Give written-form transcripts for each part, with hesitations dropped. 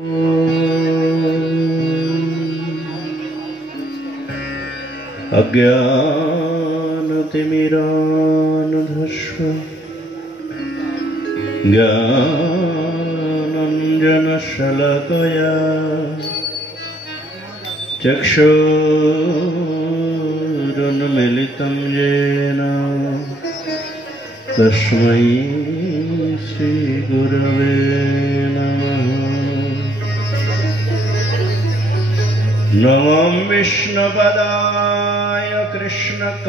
अज्ञानतिमिरान्धस्व ज्ञानाञ्जनशलाकया चक्षुरुन्मीलितं येन तस्मै श्रीगुरवे नमः। नमो विष्णुपदाय कृष्णकारणमूर्तये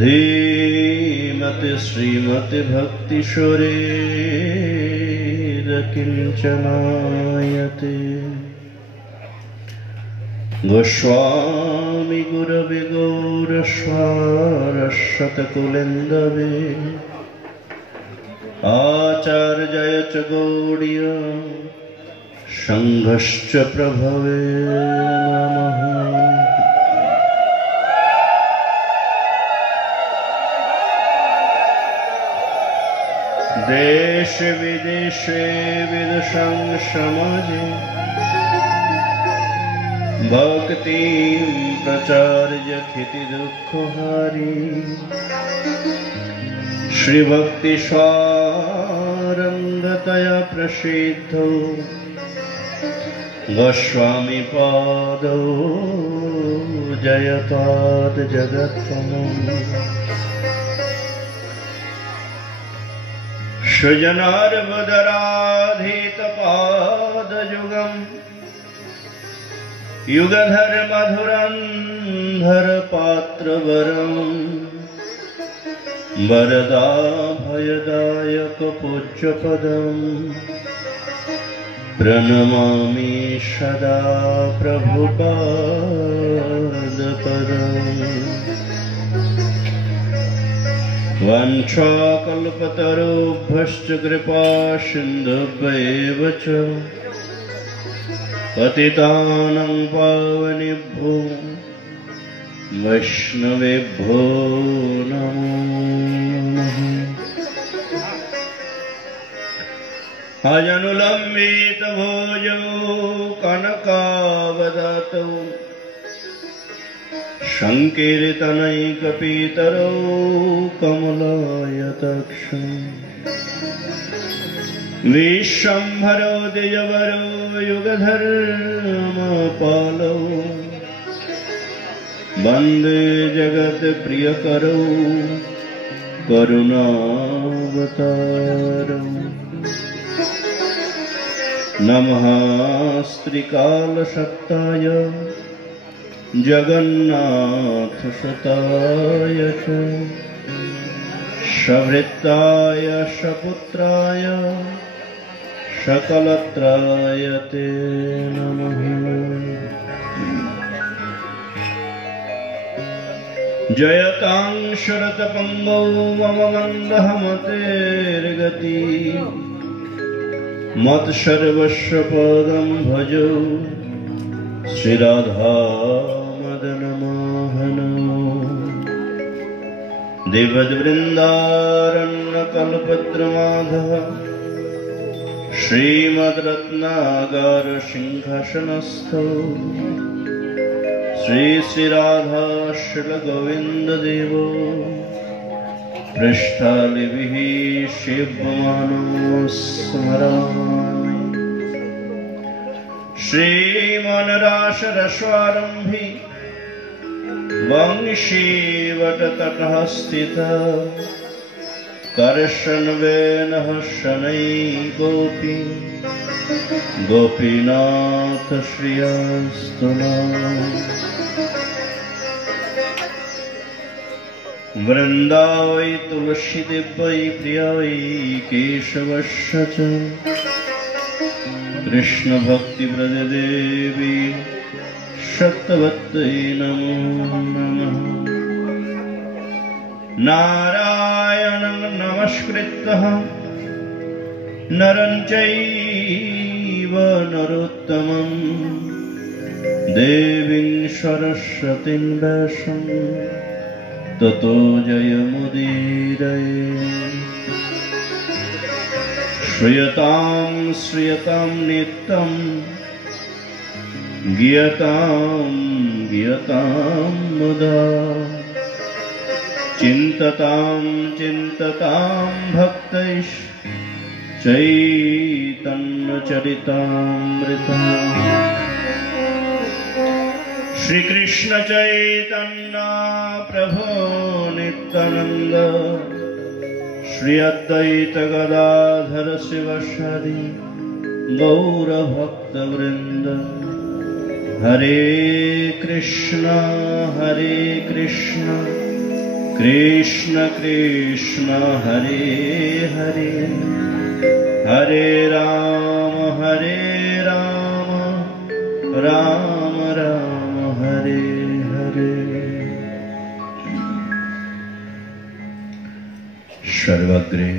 धीमति श्रीमद्भक्तिशूरेरकिञ्चनायते गोस्वामी गुरवे गौरस्वारस्वतकुलेन्दवे आचार्याय च गौडीय संघश्च प्रभवे नमः। देश विदेशे विदुषं समाजे भक्तिं प्रचार्य खिति दुःखहारी श्री भक्ति स्वारंगतया प्रसिद्धो गोस्वामी पादो जयपाद जगत्तमः। सृजनार्बुदराधितपादयुगम् युगधर मधुरंधर पात्रवरम् वरदाभयदायक पूज्यपदम् प्रणमामि सदा प्रभुपादपदम्। वाञ्छाकल्पतरुभ्यश्च कृपा सिन्धुभ्यैव च पतितानां पावनेभ्यो वैष्णवेभ्यो नमो नमः। अजनुलम्बितभुजौ कनकावदातौ संकीर्तनैकपीतरौ कमलायताक्षौ विश्वम्भरो द्विजवरो युगधर्मपालौ वन्दे जगत्प्रियकरौ करुणावतारौ। नमः स्त्रीकालशक्ताय जगन्नाथसुताय च सवृत्ताय सपुत्राय सकलत्राय ते नमः। जयतां शरतपङ्गौ मम मन्दहमतेर्गति मत्सर्वस्य पदं भजौ श्रीराधा मदन मोहन। दिव्यवृन्दारण्यकल्पद्रुमाधव श्रीमद्रत्नागार सिंहासनस्थो श्री श्रीराधा श्रीलगोविन्ददेवो पृष्ठालिभिः सेव्यमानो स्मरामि। श्रीमन्रासरस्वारम्भि वंशीवटतटः स्थितः करशन्वेनः शनैः गोपीनाथ श्रियस्तु नः। वृन्दावै तुलसीदेव्यै प्रियै केशवस्य च कृष्ण भक्ति देवी सत्यवत्यै नमो नमः। नारायणं नमस्कृत्य नरं चैव नरोत्तमं देवीं सरस्वतीं व्यासं ततो जयमुदीरये। श्रूयतां श्रूयतां नित्यं गीयतां गीयतां मुदा चिन्ततां चिन्ततां भक्तैः चैतन्यचरितामृतम् श्री कृष्ण चैतन्य प्रभु नित्यानंद श्री अद्वैत गदाधर शिवसादि गौर भक्त वृंद हरे कृष्ण कृष्ण कृष्ण हरे हरे हरे राम राम राम हरे हरे। सर्वग्रे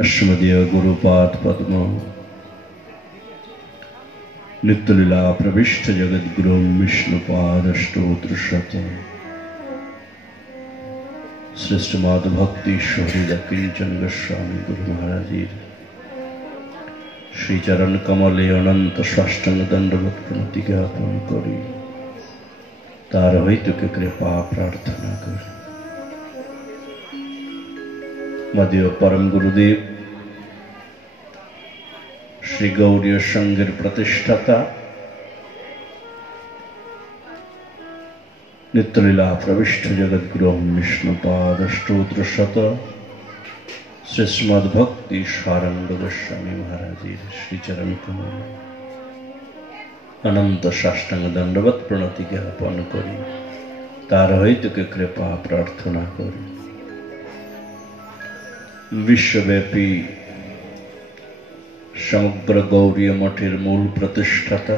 अश्वदीय गुरुपाद पद्म नित्यलीला प्रविष्ट जगद्गुरु विष्णुपाद अष्टोत्र शत श्रेष्ठ माध भक्ति शोहरी किंचन गोस्वामी गुरु महाराजीर श्री चरण कमले अनंत साष्टांग दंडवत प्रणति ज्ञापन करी तार हईतुके कृपा प्रार्थना करी। मदीय परम गुरुदेव श्री गौड़ीय संघेर प्रतिष्ठाता नित्यलीला प्रविष्ट जगद्गुरु विष्णुपाद अष्टोत्र शत श्री श्रीमद् भक्ति सारंग गोस्वामी महाराजीर श्रीचरण कमल अनंत साष्टांग दंडवत प्रणति ज्ञापन करी तार हईतुके कृपा प्रार्थना करी। विश्वव्यापी समग्र गौड़ीय मठेर मूल प्रतिष्ठाता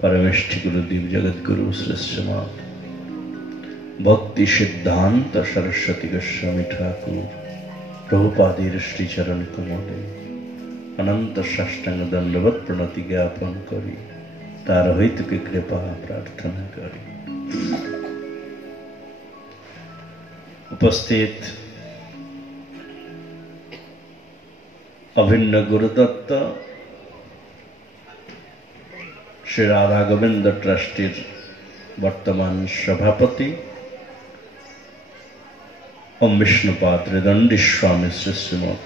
परमेष्ठी गुरुदेव जगद्गुरु श्री श्रीमद् भक्ति सिद्धांत सरस्वती गोस्वामी ठाकुर प्रभुपादेर श्रीचरण कमले अनंत साष्टांग दंडवत प्रणति ज्ञापन करी तार हईतुके कृपा प्रार्थना करी। उपस्थित अभिन्न गुरुदत्त श्री राधा गोविंद ट्रस्टीर वर्तमान सभापति ओम विष्णुपाद हृदंडी स्वामी श्री श्रीमद्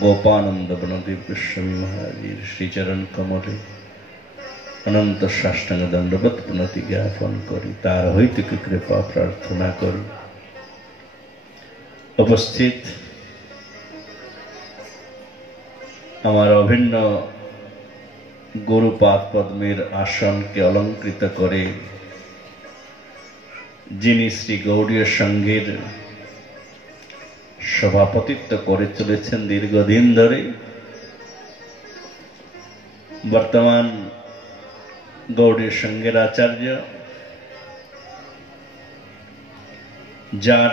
गोपानंद बनदेव गोस्वामी महाराजीर श्रीचरण कमले अनंत साष्टांग दंडवत प्रणति ज्ञापन करी तार हईतुके कृपा प्रार्थना करी। उपस्थित हमार अभिन्न गुरुपाद पद्मेर आसन के अलंकृत करे जिनी श्री गौड़ीय संघेर सभापतित्व करे चलेছেন दीर्घदिन धरे वर्तमान गौड़ीय संघेर आचार्य जार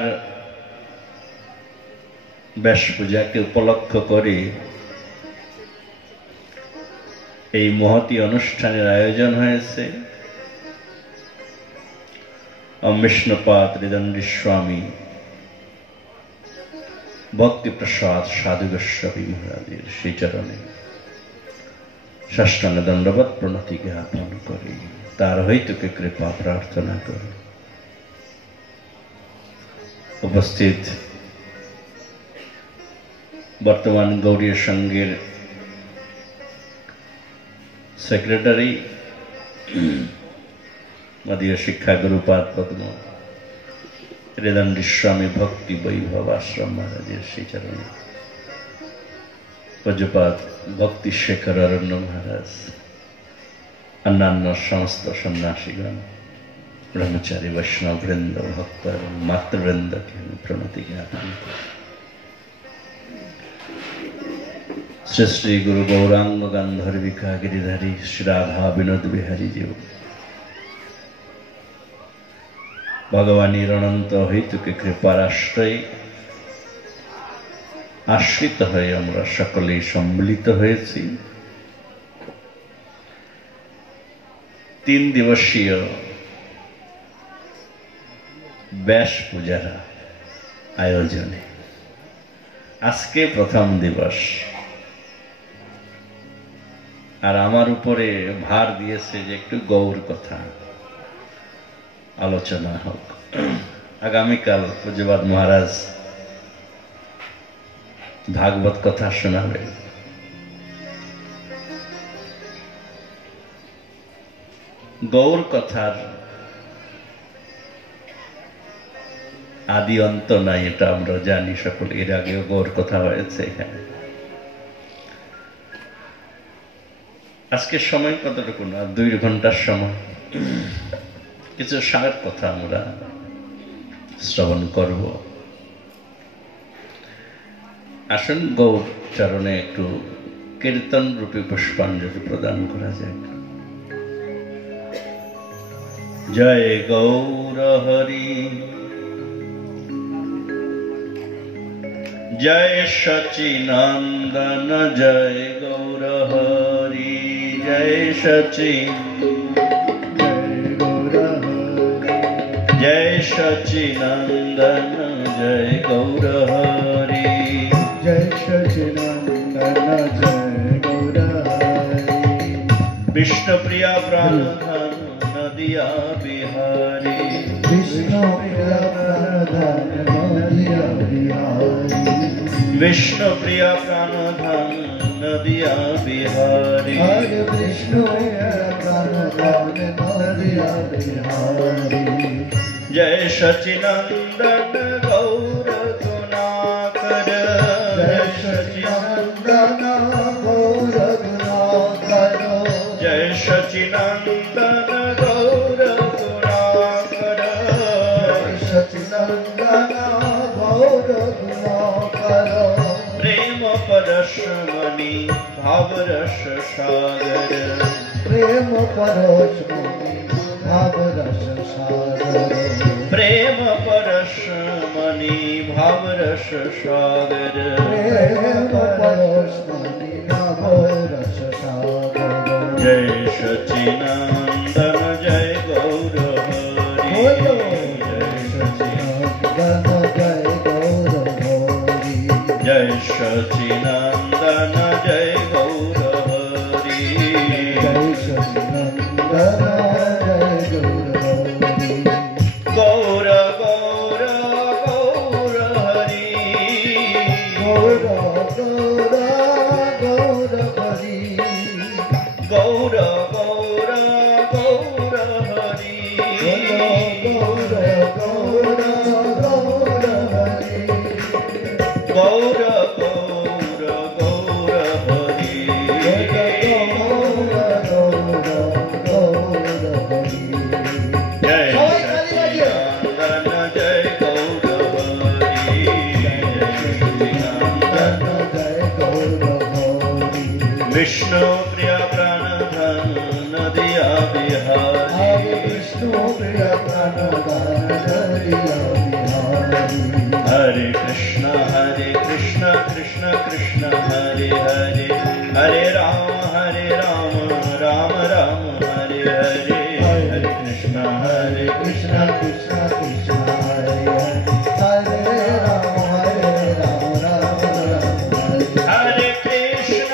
व्यास पूजा के उपलक्ष करे এই মহতি অনুষ্ঠানের আয়োজন হয়েছে विष्णुपाद हृदंडी स्वामी भक्ति प्रसाद साधु गोस्वामी महाराजेर श्रीचरणे साष्टांग दंडवत प्रणति ज्ञापन करी तार हईतुके कृपा प्रार्थना करी। उपस्थित वर्तमान गौड़ीय संघेर सेक्रेटरी मदीय शिक्षा गुरुपाद पद्म हृदंडी स्वामी भक्ति वैभव आश्रम महाराजेर श्रीचरण पूज्यपाद भक्ति शेखर अरण्य महाराज अन्यान्य समस्त सन्यासीगण ब्रह्मचारी वैष्णव वृंद भक्त मातृवृंद के प्रणति ज्ञापन श्री श्री गुरु गौरांग गांधर्विका गिरिधारी श्री राधा विनोद बिहारी जीव भगवानी अनंत हईतुके कृपार आश्रय आश्रित हये आमरा सकलेई सम्मिलित हयेछि 3 दिवसीय व्यास पूजारा আয়োজনে আজকে প্রথম দিবস, আর আমার উপরে ভার দিয়েছে যে একটু গৌর কথা আলোচনা হোক। আগামীকাল পূজ্যপাদ মহারাজ ভাগবত কথা শোনাবেন। গৌর কথার আদি অন্ত নাই, এটা আমরা জানি সকল। এর আগেও গৌর কথা হয়েছে এখানে। আজকের সময় কতটুকু না, 2 ঘন্টার সময় কিছু সার কথা আমরা শ্রবণ করব। আসুন গৌর চরণে একটু কীর্তন রূপী পুষ্পাঞ্জলি প্রদান করা যায়। জয় গৌর হরি, জয় সচিনন্দন, জয় গৌর হরি, জয় সচিন, জয় সচিনন্দন, জয় গৌর হরি, জয় সচিনন্দন, জয় গৌর হরি। বিষ্ণু প্রিয়া প্রাণধন নদিয়া বিহারী, বিষ্ণু প্রিয়া প্রাণধন নদিয়া বিহারী, বিষ্ণু প্রিয়া প্রাণধন নদিয়া বিহারী, হরে বিষ্ণু প্রিয়া প্রাণধন নদিয়া বিহারী। জয় সচিনন্দন গৌর গুণাকর, জয় সচিনন্দন গৌর গুণাকর, জয় সচিনন্দন গৌর গুণাকর, সচিনন্দন গৌর গুণাকর। প্রেম পরশমণি ভাবরস সাগর, প্রেম পরশমণি ভাবরস সাগর, প্রেম পরশমণি ভাবরস সাগর, প্রেম পরশমণি ভাবরস সাগর। জয় সচিনন্দন, জয় গৌর হরি, জয় সচিনন্দন, জয় গৌর হরি, জয় সচিনন্দন, জয় গৌর হরি, জয় সচিনন্দন, জয় গৌর হরি। গৌর গৌর গৌর হরি, গৌর গৌর গৌর হরি, গৌর গৌর গৌর হরি, গৌর গৌর গৌর হরি, গৌর গৌর গৌর হরি, জয় সচিনন্দন, জয় গৌর হরি, বিষ্ণু প্রিয়া প্রাণধন নদিয়া বিহারী, বিষ্ণু প্রিয়া প্রাণধন বিহারী। হরে কৃষ্ণ কৃষ্ণ কৃষ্ণ হরে হরে, হরে রাম রাম রাম হরে হরে, হরে কৃষ্ণ কৃষ্ণ কৃষ্ণ কৃষ্ণ হরে হরে, হরে রাম রাম রাম রাম হরে। হরে কৃষ্ণ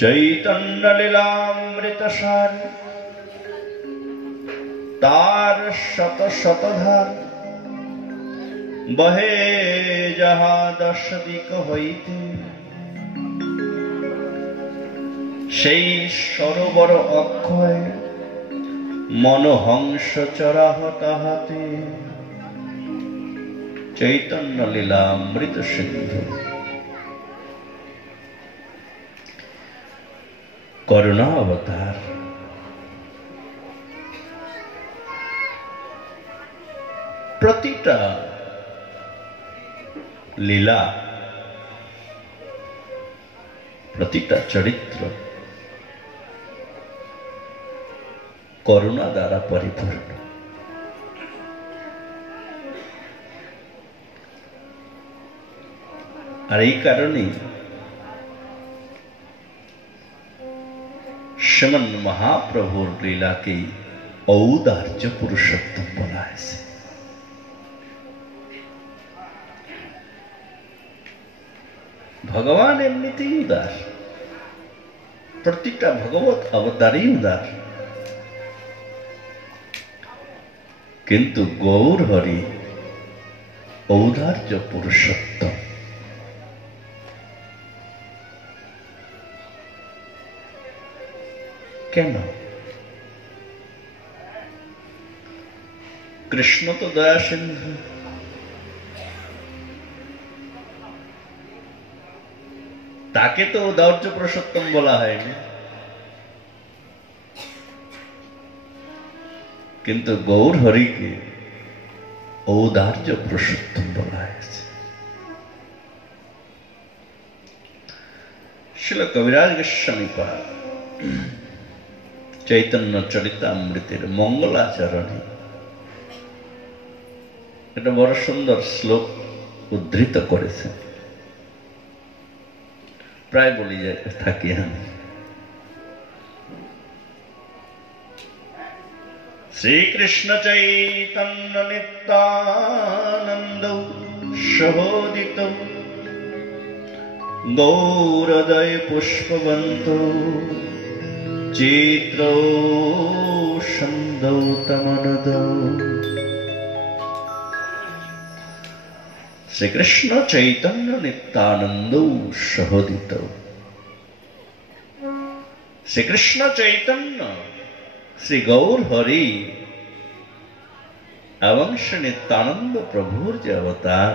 চৈতন্য লীলামৃতসার তার শত শত ধার বহে যাহা দশ দিক হইতে সেই সরোবর অক্ষয় মনোহংস চরাহ তাহাতে চৈতন্য লীলামৃত সিন্ধু করুণা অবতার। প্রতিটা লীলা, প্রতিটা চরিত্র করুণা দ্বারা পরিপূর্ণ। আর এই কারণেই শ্রীমন মহাপ্রভুর লীলাকে ঔদার্য পুরুষোত্তম বলা হয়েছে। ভগবান এমনিতেই উদার, প্রতিটা ভগবত অবতারই উদার, কিন্তু গৌর হরি ঔদার্য পুরুষোত্তম। কেন? কৃষ্ণ তো দয়া সিন্ধু, তাকে তো ঔদার্য পুরুষোত্তম বলা হয়নি, কিন্তু গৌর হরিকে ঔদার্য পুরুষোত্তম বলা হয়েছে। শিল কবিরাজ গোস্বামী পাদ চৈতন্য চরিতামৃতের মঙ্গলাচরণে একটা বড় সুন্দর শ্লোক উদ্ধৃত করেছেন, প্রায় বলি থাকি আমি। শ্রীকৃষ্ণ চৈতন্য নিত্যানন্দ সহোদিত গৌরদয় পুষ্পবন্ত চিত্র সন্দৌতমনদ। শ্রীকৃষ্ণ চৈতন্য নিত্যানন্দ সহোদিত, শ্রীকৃষ্ণ চৈতন্য শ্রী গৌর হরি এবং শ্রী নিত্যানন্দ প্রভুর যে অবতার,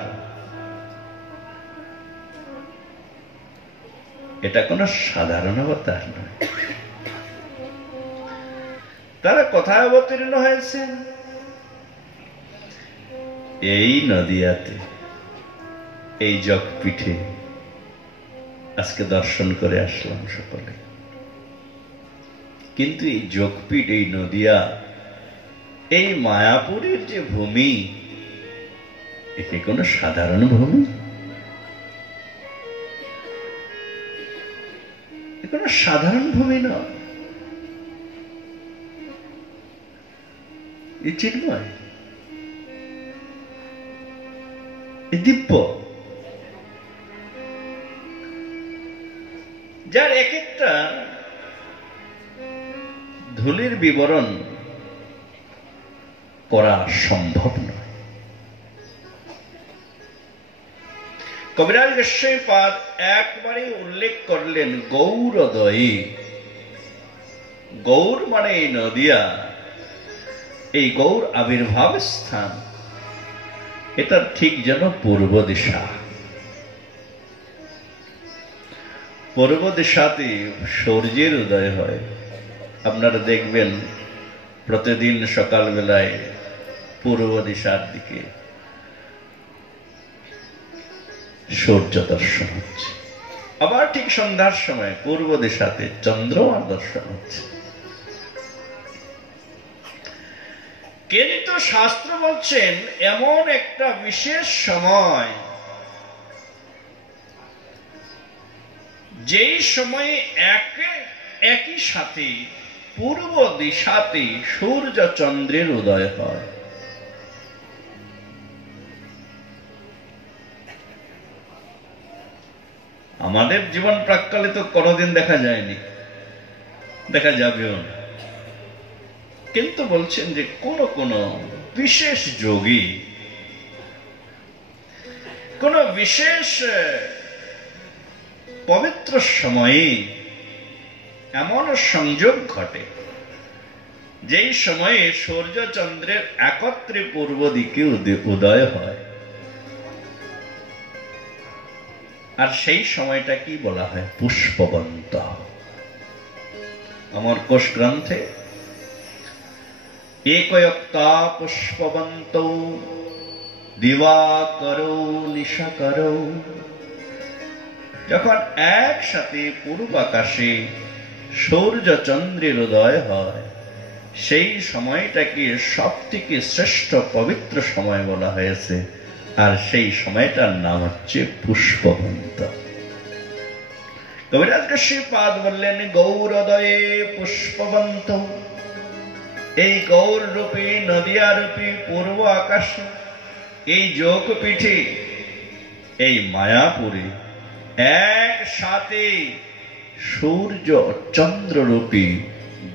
এটা কোন সাধারণ অবতার নয়। তারা কোথায় অবতীর্ণ হয়েছেন? এই নদিয়াতে, এই জগপীঠে আজকে দর্শন করে আসলাম সকলে। কিন্তু এই যোগপীঠ, এই নদিয়া, এই মায়াপুরের যে ভূমি, একে কোন সাধারণ ভূমি, কোন সাধারণ ভূমি নয়। এ চিন্ময়, এ দিব্য, যার এক একটা ধুলির বিবরণ করা সম্ভব নয়। কবিরাজ গোস্বামী পাদ একবারে উল্লেখ করলেন গৌরদয়ী। গৌর মানে এই নদিয়া, এই গৌর আবির্ভাব স্থান, এটা ঠিক যেন পূর্ব দিশা। পূর্ব দিশাতে সূর্যের উদয় হয়। আপনারা দেখবেন প্রতিদিন সকালবেলায় পূর্ব দিশার দিকে সূর্য দর্শন হচ্ছে, আবার ঠিক সন্ধ্যার সময় পূর্ব দিশাতে চন্দ্রমার দর্শন হচ্ছে। কিন্তু শাস্ত্র বলছেন এমন একটা বিশেষ সময়, যেই সময়ে একই সাথে পূর্ব দিশাতে সূর্য চন্দ্রের উদয় হয়। আমাদের জীবন প্রাক্কালে তো কোনোদিন দেখা যায়নি, দেখা যাবেও না। কিন্তু বলছেন যে কোন কোন বিশেষ যোগী, কোন বিশেষ পবিত্র সময়ে এমন সংযোগ ঘটে যেই সময়ে সূর্য চন্দ্রের একত্রে পূর্ব দিকে উদয় হয়, আর সেই সময়টা কি বলা হয়? পুষ্পবন্ত। আমার কোষ গ্রন্থে একয়ক্তা পুষ্পবন্ত দিবাকরৌ নিশাকরৌ, যখন একসাথে পূর্ব আকাশে সূর্য চন্দ্রের উদয় হয়, সেই সময়টাকে সব থেকে শ্রেষ্ঠ পবিত্র সময় বলা হয়েছে, আর সেই সময়টার নাম হচ্ছে পুষ্পবন্ত। কবিরাজ শ্রীপাদ বললেন গৌরোদয়ে পুষ্পবন্ত। এই গৌর রূপী নদিয়া রূপী পূর্ব আকাশে, এই যোগপীঠে, এই মায়াপুরে একসাথে সূর্য চন্দ্র রূপী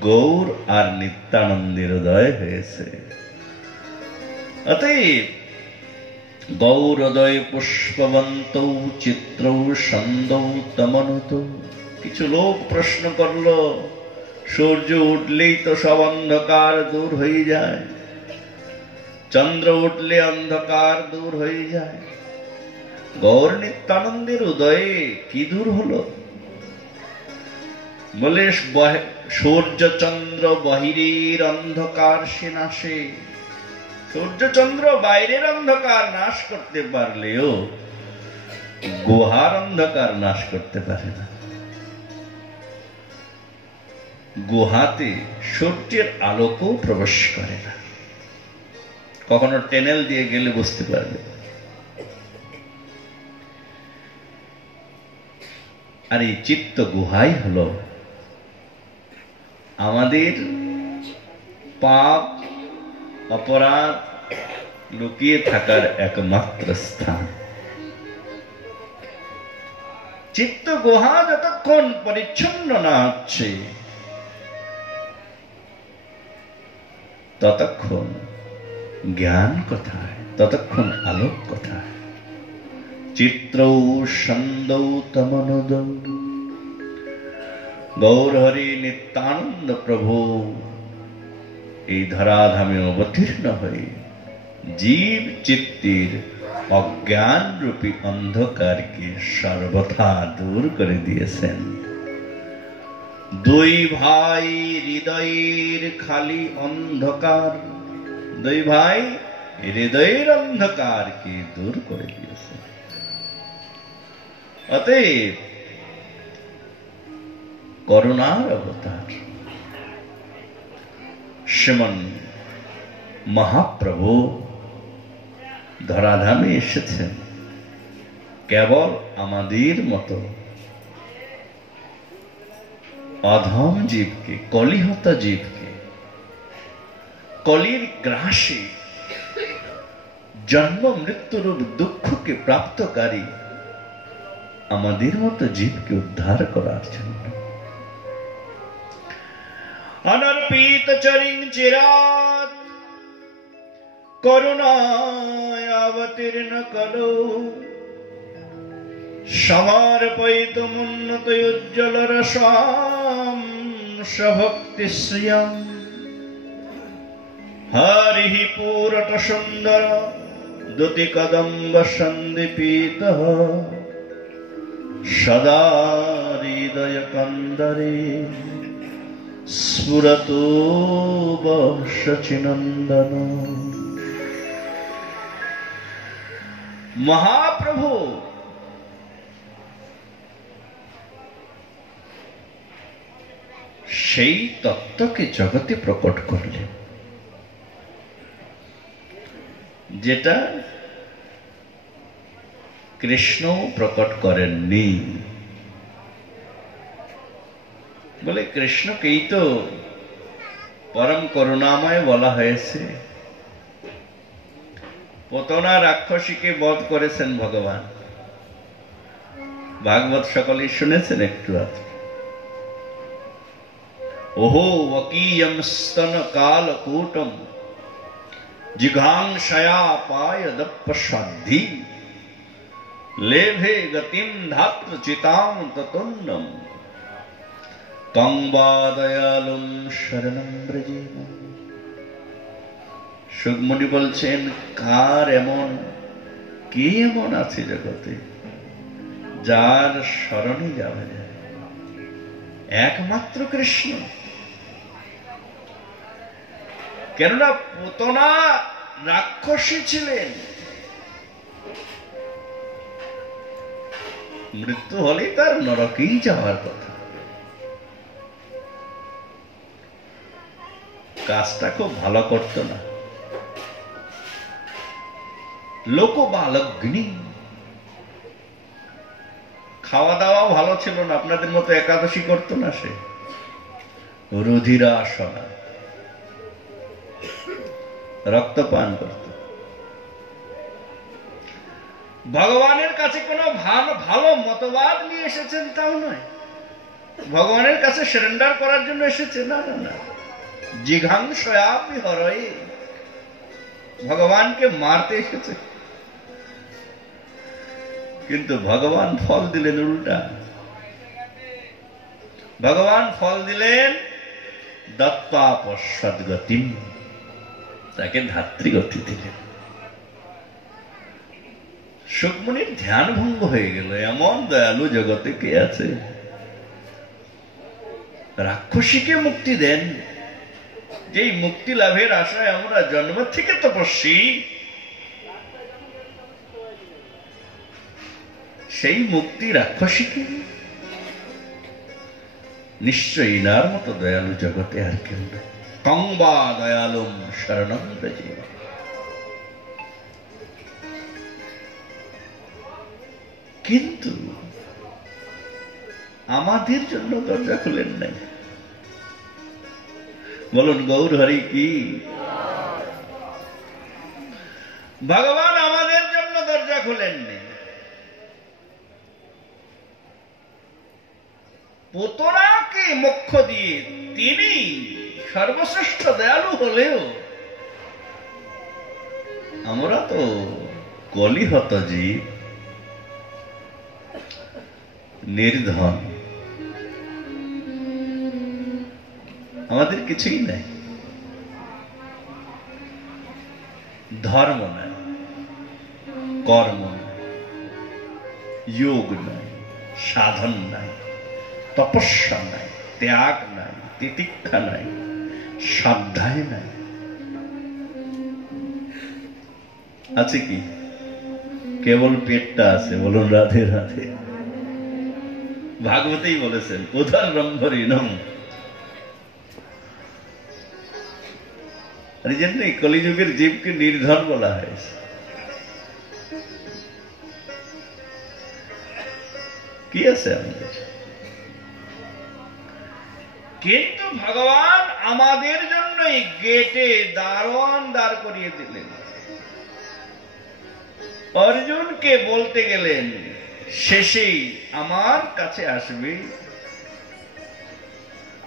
গৌর আর নিত্যানন্দের উদয় হয়েছে। অতএব গৌরোদয় পুষ্পবন্ত চিত্রৌ সন্দৌ তমনুত। কিছু লোক প্রশ্ন করলো, সূর্য উঠলেই তো সব অন্ধকার দূর হয়ে যায়, চন্দ্র উঠলে অন্ধকার দূর হয়ে যায়, গৌর নিত্যানন্দের উদয়ে কি দূর হলো? বলে সূর্য চন্দ্র বহিরের অন্ধকার সে নাশে। সূর্য চন্দ্র বাইরের অন্ধকার নাশ করতে পারলেও গুহার অন্ধকার নাশ করতে পারে না। গুহাতে সূর্যের আলোকও প্রবেশ করে না। কখনো টেনেল দিয়ে গেলে বুঝতে পারবে। আর এই চিত্ত গুহাই হলো আমাদের পাপ অপরাধ লুকিয়ে থাকার একমাত্র স্থান। চিত্ত গুহা যতক্ষণ পরিচ্ছন্ন না হচ্ছে, ততক্ষণ জ্ঞান কোথায়, ততক্ষণ আলোক কোথায়? চিত্রৌ সন্দৌ তমনুদৌ। গৌর হরি নিত্যানন্দ প্রভু এই ধরাধামে অবতীর্ণ হয়ে জীব চিত্তের অজ্ঞান রূপী অন্ধকারকে সর্বথা দূর করে দিয়েছেন। দুই ভাই হৃদয়ের খালি অন্ধকার, দুই ভাই হৃদয়ের অন্ধকারকে দূর করে দিয়েছেন। অতএব করুণার অবতার শ্রীমন মহাপ্রভু ধরাধামে এসেছেন কেবল আমাদের মতো অধম জীবকে, কলিহত জীবকে, কলির গ্রাসে জন্ম মৃত্যুরূপ দুঃখকে প্রাপ্তকারী আমাদের মতো জীবকে উদ্ধার করার জন্য। অনর্পিত চরিং চিরাত করুণায় অবতীর্ণ কলো, সমর্পয়িতুমুন্নত উজ্জ্বল রসাম সভক্তি শ্রিয়ম। হরিঃ পুরট সুন্দর দুতি কদম্ব সন্দীপিতঃ, সদা হৃদয় কন্দরে স্ফুরতো শচীনন্দন। মহাপ্রভু সেই তত্ত্বকে জগতে প্রকট করলেন, যেটা কৃষ্ণ প্রকট করেননি। বলে কৃষ্ণকেই তো পরম করুণাময় বলা হয়েছে। পতনা রাক্ষসীকে বধ করেছেন ভগবান, ভাগবত সকলেই শুনেছেন একটু আধটু। ওহো ওকিয়ম স্তন কালকূটম জিঘাংসয়া পায় দপ্পসাদ্ধি লেভে গতিম ধাত্র চিতাম ততুন্নম তং বা দয়ালুম শরণম ব্রজেম। সুখমণি বলছেন, কার এমন, কে এমন আছে জগতে যার শরণে যাবে না? একমাত্র কৃষ্ণ। কেননা পুতনা রাক্ষসী ছিলেন, মৃত্যু হলেই তার নরকেই যাওয়ার কথা। কাজটা খুব ভালো করত না। লোকবালগ্নি, খাওয়া দাওয়া ভালো ছিল না, আপনাদের মতো একাদশী করতো না সে। রুধিরাসনা, রক্তপান করত। ভগবানের কাছে কোনো ভালো মতবাদ নিয়ে এসেছেন তাও নয়, ভগবানের কাছে সারেন্ডার করার জন্য এসেছে, না না না। জিঘাংসয়াপি হরয়ে, ভগবানকে মারতে এসেছে। কিন্তু ভগবান ফল দিলেন উল্টা। ভগবান ফল দিলেন দত্তাপসদ্গতিম, তাকে ধাত্রীগতি দিলেন। সুখমণির ধ্যান ভঙ্গ হয়ে গেল, এমন দয়ালু জগতে কে আছে? রাক্ষসীকে মুক্তি দেন, যেই মুক্তি লাভের আশায় আমরা জন্ম থেকে তপস্বী, সেই মুক্তি রাক্ষসীকে, নিশ্চয়ই ইনার মতো দয়ালু জগতে আর কেউ নেই। তং বা দয়ালুম শরণম ব্রজেম। কিন্তু আমাদের জন্য দরজা খুলেন নাই। বলুন গৌর হরি কি? ভগবান আমাদের জন্য দরজা খুলেননি। পুতনাকে মোক্ষ দিয়ে তিনি সর্বশ্রেষ্ঠ দয়ালু হলেও আমরা তো কলিহত জীব, নির্ধন, আমাদের কিছুই নাই। ধর্ম নাই, কর্ম নাই, যোগ নাই, সাধন নাই, তপস্যা নাই, ত্যাগ নাই, তিতিক্ষা নাই, স্বাধ্যায় নাই। আছে কি? কেবল পেটটা আছে। বলুন রাধে রাধে। ভাগবতেই বলেছেন, উদার রম্ভরিণম। এই জন্যই কলিযুগের জীবকে নির্ধন বলা হয়েছে। কি আছে আমাদের? কিন্তু ভগবান আমাদের জন্যই গেটে দারোয়ান দাঁড় করিয়ে দিলেন। অর্জুনকে বলতে গেলেন, শেষেই আমার কাছে আসবে,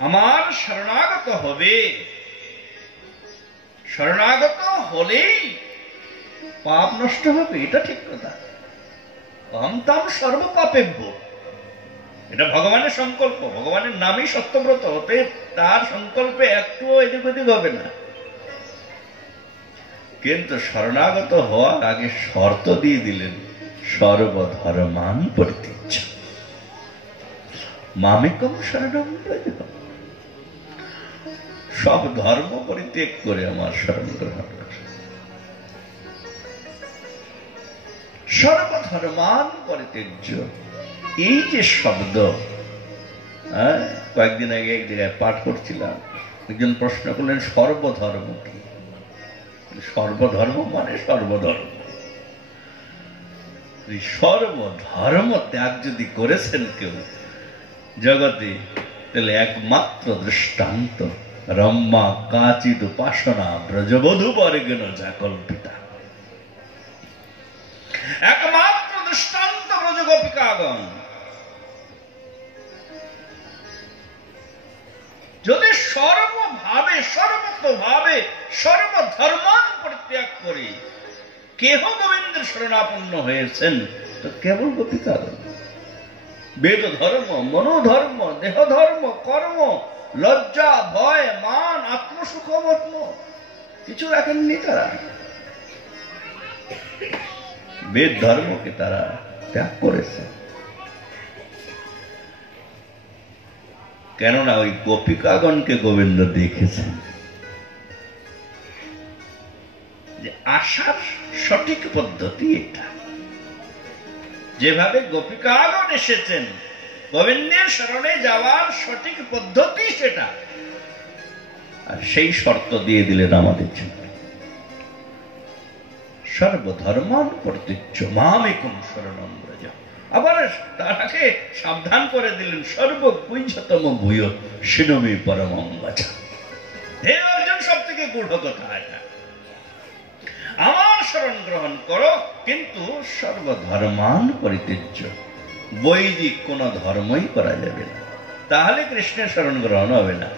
আমার শরণাগত হবে, শরণাগত হলেই পাপ নষ্ট হবে, এটা ঠিক কথা। অহং তাম সর্বপাপেভ্য, এটা ভগবানের সংকল্প। ভগবানের নামই সত্যব্রত, হতে তার সংকল্পে একটুও এদিক ওদিক হবে না। কিন্তু শরণাগত হওয়ার আগে শর্ত দিয়ে দিলেন, সর্বধর্মান পরিত্যাজ্য মামেকং শরণং ব্রজ। সব ধর্ম পরিত্যাগ করে আমার শরণ গ্রহণ করে। সর্বধর্মান পরিত্যাজ্য, এই যে শব্দ, কয়েকদিন আগে এক জায়গায় পাঠ করছিলাম, একজন প্রশ্ন করলেন সর্বধর্ম কি? সর্বধর্ম মানে সর্বধর্ম। সর্বধর্ম ত্যাগ যদি করেছেন কেউ জগতে, তাহলে একমাত্র দৃষ্টান্ত রম্মা কাচিদ উপাসনা ব্রজবধূ বর্গেন যা কল্পিতা। একমাত্র দৃষ্টান্ত ব্রজ গোপিকাগণ, সর্বভাবে সর্বতভাবে সর্বধর্মান পরিত্যাগ করে কেহ গোবিন্দের শরণাপন্ন হয়েছেন তো কেবল গোপিকাগণ। বেদ ধর্ম, মনোধর্ম, দেহ ধর্ম, কর্ম, লজ্জা, ভয়, মান, আত্মসুখবর্ম কিছু রাখেননি তারা। বেদ ধর্মকে তারা ত্যাগ করেছে। কেননা ওই গোপিকাগণকে গোবিন্দ দেখেছেন যে আসার সঠিক পদ্ধতি এটা। যেভাবে গোপিকাগণ এসেছেন গোবিন্দের শরণে যাওয়ার সঠিক পদ্ধতি সেটা, আর সেই শর্ত দিয়ে দিলেন আমাদের জন্য। সর্বধর্মান পরিত্যজ্য মামেকং শরণং ব্রজ। আবার তার আগে সাবধান করে দিলেন সর্বকুঞ্জতম ভূয় শিনমি পরমং বচা। হে অর্জুন, সব থেকে গূঢ় কথা এটা। আমার শরণ গ্রহণ করো, কিন্তু সর্বধর্মান পরিত্যজ্য। বৈদিক কোন ধর্মই করা যাবে না, তাহলে কৃষ্ণের শরণ গ্রহণ হবে না।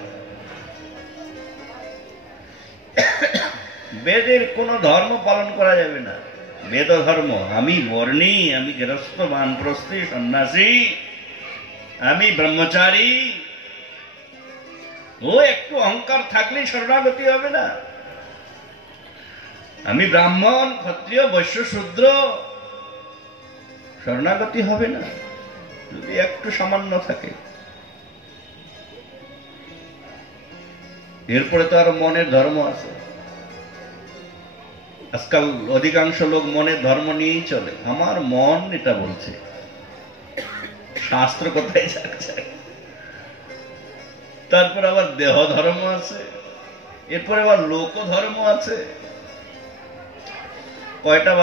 বেদের কোন ধর্ম পালন করা যাবে না। বেদ ধর্ম, আমি বর্ণী, আমি গৃহস্থ, বানপ্রস্থী, সন্ন্যাসী, আমি ব্রহ্মচারী, ও একটু অহংকার থাকলেই শরণাগতি হবে না। আমি ব্রাহ্মণ, ক্ষত্রিয়, বৈশ্য, শূদ্র, শরণাগতি হবে না যদি একটু সামান্য থাকে। এরপরে তো আরো মনের ধর্ম আছে। আজকাল অধিকাংশ লোক মনের ধর্ম নিয়েই চলে। আমার মন এটা বলছে, শাস্ত্র কোথায় যাচ্ছে। তারপর আবার দেহ ধর্ম আছে, এরপরে আবার লোক ধর্ম আছে। কয়টা